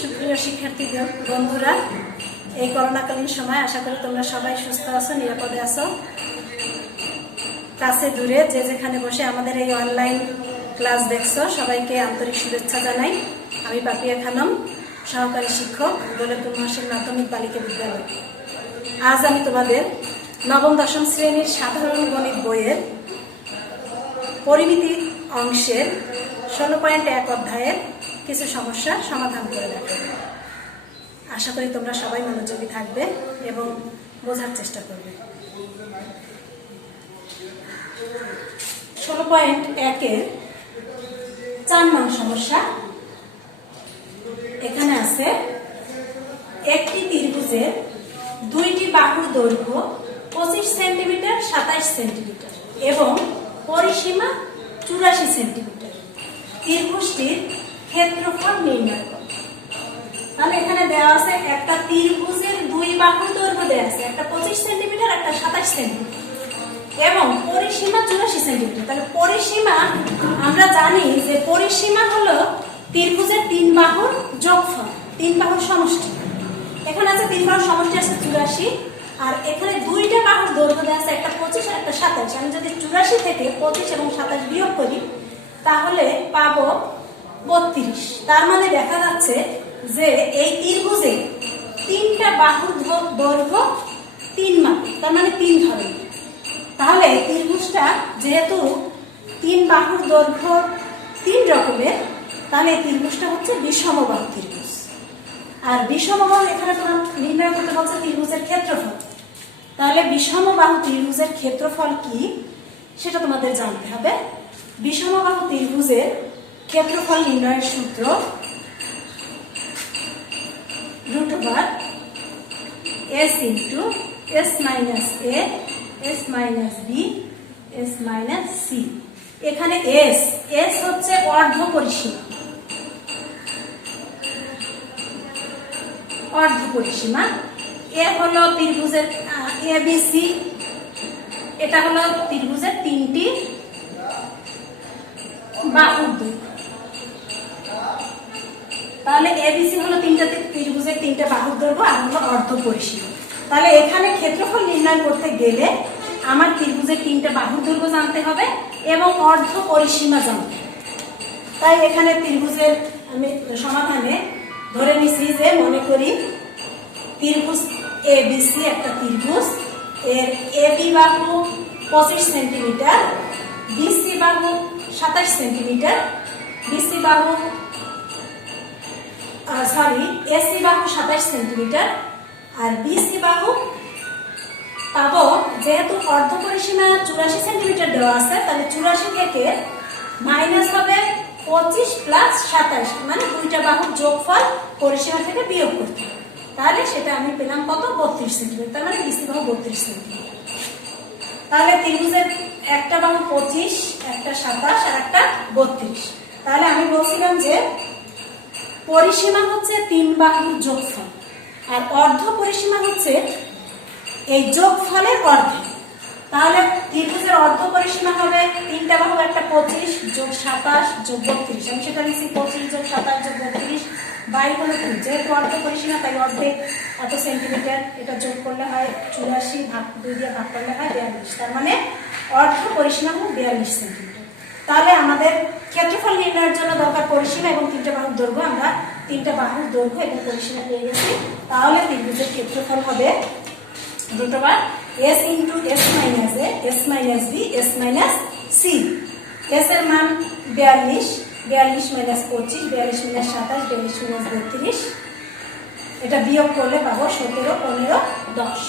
সুপ্রিয় শিক্ষার্থী বন্ধুরা, এই করোনাকালীন সময় আশা করি তোমরা সবাই সুস্থ আছো, নিরাপদে আছো। কাছে দূরে যে যেখানে বসে আমাদের এই অনলাইন ক্লাস দেখছো, সবাইকে আন্তরিক শুভেচ্ছা জানাই। আমি পাপিয়া খানম, সহকারী শিক্ষক, দৌলতপুর মহসিন মাধ্যমিক বালিকা বিদ্যালয়। আজ আমি তোমাদের নবম দশম শ্রেণীর সাধারণ গণিত বইয়ের পরিমিতি অংশের 16.1 অধ্যায়ের কিছু সমস্যার সমাধান করে দেখাবো। আশা করি তোমরা সবাই মনোযোগী থাকবে এবং বোঝার চেষ্টা করবে। 16.1-এর 4 নং সমস্যা। এখানে আছে একটি ত্রিভুজের দুইটি বাহুর দৈর্ঘ্য 25 সেন্টিমিটার 27 সেন্টিমিটার এবং পরিসীমা 84 সেন্টিমিটার। ত্রিভুজটির ক্ষেত্রফল নির্ণয় করো। তাহলে এখানে দেওয়া আছে একটা ত্রিভুজের দুই বাহুর দৈর্ঘ্য দেওয়া আছে, একটা 25 সেন্টিমিটার, একটা 27 সেন্টিমিটার এবং পরিসীমা 84 সেন্টিমিটার। তাহলে পরিসীমা আমরা জানি যে পরিসীমা হলো ত্রিভুজের তিন বাহুর যোগফল, তিন বাহুর সমষ্টি। এখানে আছে তিন বাহুর সমষ্টি আছে 84, আর এখানে দুইটা বাহুর দৈর্ঘ্য দেওয়া আছে, একটা 25 আর একটা 27। আমি যদি 84 থেকে 25 এবং 27 বিয়োগ করি তাহলে পাবো 32। তার মানে দেখা যাচ্ছে যে এই ত্রিভুজে তিনটা বাহুর দৈর্ঘ্য 3 মাপ, তার মানে 3 ধরনের। তাহলে ত্রিভুজটা যেহেতু 3 বাহুর দৈর্ঘ্য 3 রকমের, তাহলে এই ত্রিভুজটা হচ্ছে বিষমবাহু ত্রিভুজ। আর বিষমবাহু এখানে তোমার নির্ণয় করতে বলছে ত্রিভুজের ক্ষেত্রফল। তাহলে বিষমবাহু ত্রিভুজের ক্ষেত্রফল কি সেটা তোমাদের জানতে হবে। বিষমবাহু ত্রিভুজের ক্ষেত্রফল নির্ণয়ের সূত্র √s × s - a s - b s - c। এখানে s হচ্ছে অর্ধ পরিসীমা, অর্ধ পরিসীমা। এ হলো ত্রিভুজের ABC, এটা হলো ত্রিভুজের তিনটি বাহুর দৈর্ঘ্য। তাহলে ABC হলো ত্রিভুজের তিনটা বাহুর দৈর্ঘ্য আর হলো অর্ধ পরিসীমা। তাহলে এখানে ক্ষেত্রফল নির্ণয় করতে গেলে আমার ত্রিভুজের তিনটা বাহুর দৈর্ঘ্য জানতে হবে এবং অর্ধ পরিসীমা জানতে হবে। তাই এখানে ত্রিভুজের আমি সমাধানে ধরে নিছি যে, মনে করি ত্রিভুজ ABC একটা ত্রিভুজ, এর AB বাহু 25 সেন্টিমিটার, BC বাহু 27 সেন্টিমিটার, AC বাহু 27 সেন্টিমিটার আর BC বাহু পাবো। যেহেতু অর্ধ পরিসীমা 84 সেন্টিমিটার দেওয়া আছে, তাহলে 84 থেকে মাইনাস হবে 25 + 27, মানে দুইটা বাহুর যোগফল পরিসীমা থেকে বিয়োগ করতে হবে। তাহলে সেটা আমি পেলাম কত? 32 সেন্টিমিটার। তার মানে BC বাহু 32 সেন্টিমিটার। তাহলে ত্রিভুজের একটা বাহু 25, একটা 27 আর একটা 32। তাহলে আমি বলছিলাম যে পরিসীমা হচ্ছে 3 বাহুর যোগফল আর অর্ধ পরিসীমা হচ্ছে এই যোগফলের অর্ধেক। তাহলে ত্রিভুজের অর্ধ পরিসীমা হবে তিনটা বাহু, একটা 25 + 27 + 32। আমি সেটা লিখছি 25 + 27 + 32 বাই হলো 2। যেহেতু অর্ধ পরিসীমা তাই অর্ধেক এত সেন্টিমিটার, এটা যোগ করলে হয় 84, ভাগ 2 দিয়ে ভাগ করলে হয় 42। তার মানে অর্ধ পরিসীমা হলো 42 সেন্টিমিটার। তাহলে আমাদের ক্ষেত্রফল নির্ণয়ের জন্য দরকার পরিসীমা এবং তিনটা বাহুর দৈর্ঘ্য। আমরা তিনটা বাহুর দৈর্ঘ্য এবং পরিসীমা পেয়ে গেছি। তাহলে ত্রিভুজের ক্ষেত্রফল হবে √s × s - a s - b s - c। s এর মান 42, 42 - 25, 42 - 27, 42 - 32। এটা বিয়োগ করলে পাবো 17, 15, 10।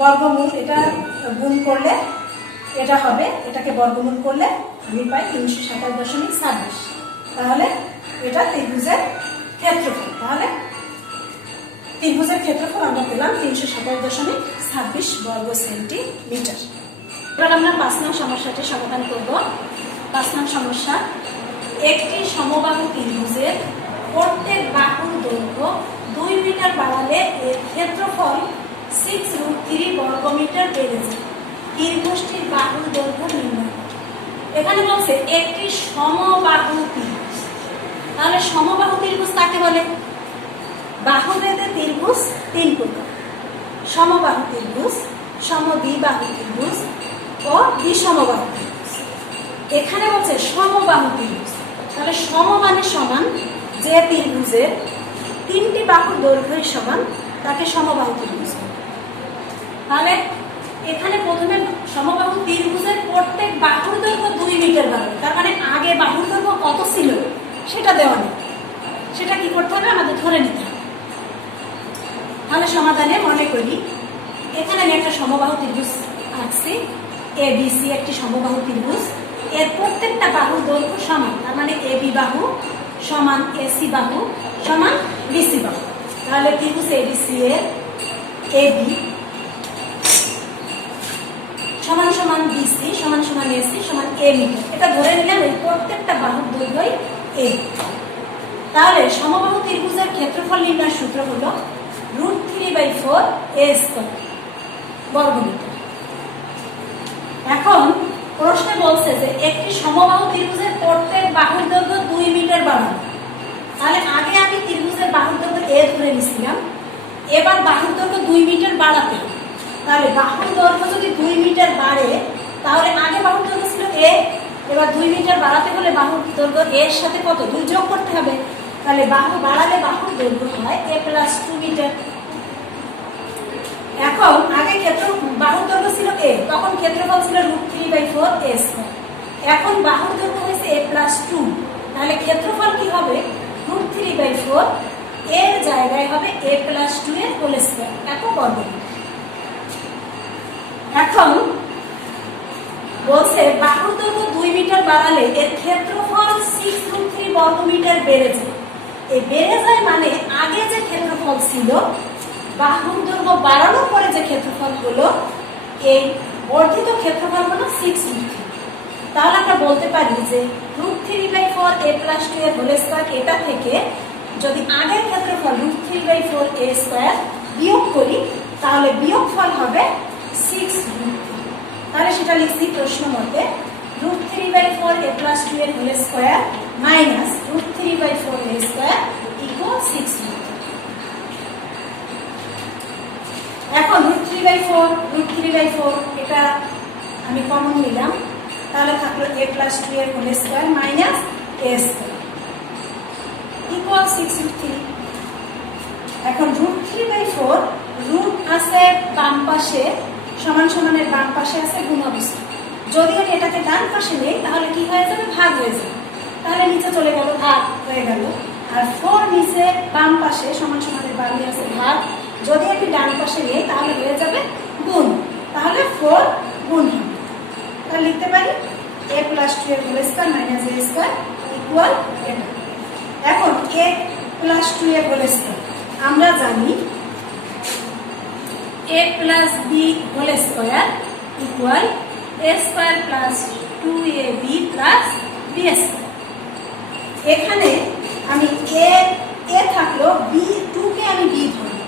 বর্গমূল এটা গুণ করলে এটা হবে, এটাকে বর্গমূল করলে আমি পাই 327.26। তাহলে এটা ত্রিভুজের ক্ষেত্রফল। তাহলে ত্রিভুজের ক্ষেত্রফল আমরা পেলাম 327.26 বর্গ সেন্টিমিটার। এবার আমরা 5 নং সমস্যাটি সমাধান করব। 5 নং সমস্যা, একটি সমবাহু ত্রিভুজের প্রত্যেক বাহুর দৈর্ঘ্য 2 মিটার বাড়ালে এর ক্ষেত্রফল 6√3 বর্গমিটার বেড়ে যায়। ত্রিভুজটির বাহুর দৈর্ঘ্য নির্ণয়। এখানে বলছে একটি সমবাহু ত্রিভুজ। তাহলে সমবাহু ত্রিভুজ কাকে বলে? বাহুভেদে ত্রিভুজ তিন প্রকার: সমবাহু ত্রিভুজ, সমদ্বিবাহু ত্রিভুজ ও বিষমবাহু ত্রিভুজ। এখানে বলছে সমবাহু ত্রিভুজ, তাহলে সম মানে সমান, যে ত্রিভুজের তিনটি বাহুর দৈর্ঘ্য সমান তাকে সমবাহু ত্রিভুজ বলে। তাহলে এখানে প্রথমে সমবাহু ত্রিভুজের প্রত্যেক বাহুর দৈর্ঘ্য 2 মিটার বাড়াবে, তার মানে আগে বাহুর দৈর্ঘ্য কত ছিল সেটা দেওয়া নেই, সেটা কি করতে হবে আমাদের ধরে নিতে হবে। তাহলে সমাধানে মনে করি এখানে আমি একটা সমবাহু ত্রিভুজ আঁকছি, এ বি সি একটি সমবাহু ত্রিভুজ, এর প্রত্যেকটা বাহুর দৈর্ঘ্য সমান, তার মানে এ বি বাহু সমান এসি বাহু সমান বিসি বাহু। তাহলে ত্রিভুজ এ বি সি এর এ বি সমান সমান বিসি সমান সমান এসি সমান এ মিটার, এটা ধরে নিলাম এই প্রত্যেকটা বাহুর দৈর্ঘ্যই এ। তাহলে সমবাহু ত্রিভুজের ক্ষেত্রফল নির্ণয়ের সূত্র হলো √3/4 a স্কয়ার বর্গমিটার। এখন প্রশ্নে বলছে যে একটি সমবাহু ত্রিভুজের প্রত্যেক বাহুর দৈর্ঘ্য 2 মিটার বাড়ানো। তাহলে আগে আমি ত্রিভুজের বাহুর দৈর্ঘ্য এ ধরে নিছিলাম, এবার বাহুর দৈর্ঘ্য 2 মিটার বাড়াতে হবে। তাহলে বাহুর দৈর্ঘ্য যদি 2 মিটার বাড়ে, তাহলে আগে বাহুর দৈর্ঘ্য ছিল এ, এবার 2 মিটার বাড়াতে হলে বাহুর দৈর্ঘ্য এর সাথে কত 2 যোগ করতে হবে। তাহলে বাহু বাড়ালে বাহুর দৈর্ঘ্য হয় a + 2 মিটার। এখন আগে বাহুর দৈর্ঘ্য ছিল a, তখন ক্ষেত্রফল ছিল √3/4 a স্কয়ার। এখন বাহুর দৈর্ঘ্য হয়েছে a + 2, তাহলে ক্ষেত্রফল কি হবে √3/4 এর জায়গায় হবে a + 2 এর হোল স্কয়ার এত বর্গমিটার। এখন বলছে বাহুর দৈর্ঘ্য 2 মিটার বাড়ালে এর ক্ষেত্রফল 6√3 বর্গমিটার বেড়ে যায়। এই বেড়ে যায় মানে আগে যে ক্ষেত্রফল ছিল, বাহুর দৈর্ঘ্য বাড়ানোর পরে যে ক্ষেত্রফল হলো, এই বর্ধিত ক্ষেত্রফল হলো 6√3। তাহলে আমরা বলতে পারি যে √3/4 a + 2 এর হোল স্কয়ার, এটা থেকে যদি আগের ক্ষেত্রফল √3/4 a স্কয়ার বিয়োগ করি, তাহলে বিয়োগফল হবে 6√3। তাহলে সেটা লিখছি প্রশ্ন মতে √3/4 a + 2 এর whole square minus √3/4 a square equal 6√3। এখন √3/4 এটা আমি কমন নিলাম, তাহলে থাকলো a + 2 এর whole square minus a square equal 6√3। এখন √3/4 রুট আছে বাম পাশে, সমান সমানের বাম পাশে আছে গুণ অবস্থা, যদি আমি এটাকে ডান পাশে নেই তাহলে কি হয়ে যাবে ভাগ হয়ে যাবে, তাহলে নিচে চলে গেল ভাগ হয়ে গেল। আর 4 নিচে বাম পাশে সমান সমানের বামে আছে ভাগ, যদি আমি ডান পাশে নেই তাহলে হয়ে যাবে গুণ, তাহলে 4 গুণ হবে। তাহলে লিখতে পারি a + 2 এর whole square minus a square equal এটা। এখন a + 2 এর হোল স্কয়ার আমরা জানি a + b whole square equal a square + 2ab + b square. এখানে আমি a থাকলো, b2 কে আমি b ধরব,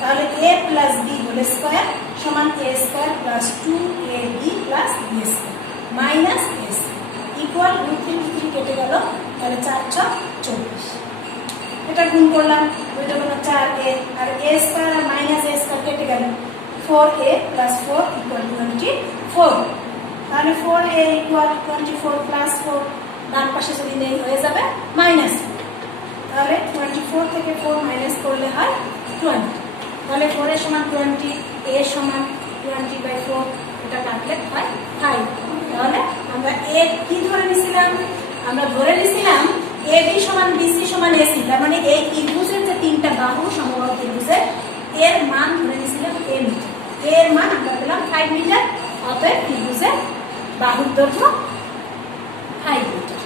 তাহলে a + b হোল স্কয়ার সমান a square + 2ab + b square minus a square equal √3 কেটে গেল, তাহলে 4 × 24। এটা গুণ করলাম, দুইটা হলো 4a, আর a স্কয়ার আর মাইনাস a স্কয়ার কেটে গেল, 4a + 4 ইকুয়াল 24। তাহলে 4a ইকুয়াল 24 + 4, ডান পাশে যদি নেই হয়ে যাবে মাইনাস, তাহলে 24 থেকে 4 মাইনাস করলে হয় 20। তাহলে 4 এর সমান 20, a সমান 20/4, এটা কাটলে হয় 5। তাহলে আমরা a কি ধরে নিছিলাম, আমরা ধরে নিছিলাম ab সমান bc সমান ac, তার মানে এই ত্রিভুজের যে তিনটা বাহু সমবাহু ত্রিভুজের এর মান ধরে নিছিলাম a মিটার, এর মান আমরা পেলাম 5 মিটার, অতএব ত্রিভুজের বাহুর দৈর্ঘ্য 5 মিটার।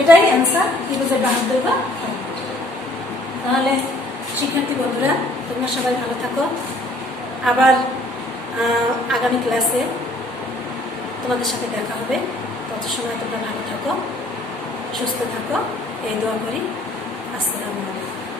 এটাই অ্যান্সার, ত্রিভুজের বাহুর দৈর্ঘ্য 5 মিটার। তাহলে শিক্ষার্থী বন্ধুরা তোমরা সবাই ভালো থাকো, আবার আগামী ক্লাসে তোমাদের সাথে দেখা হবে। তত সময় তোমরা ভালো থাকো, সুস্থ থাকো, এই দোয়া করি। আসসালামু আলাইকুম।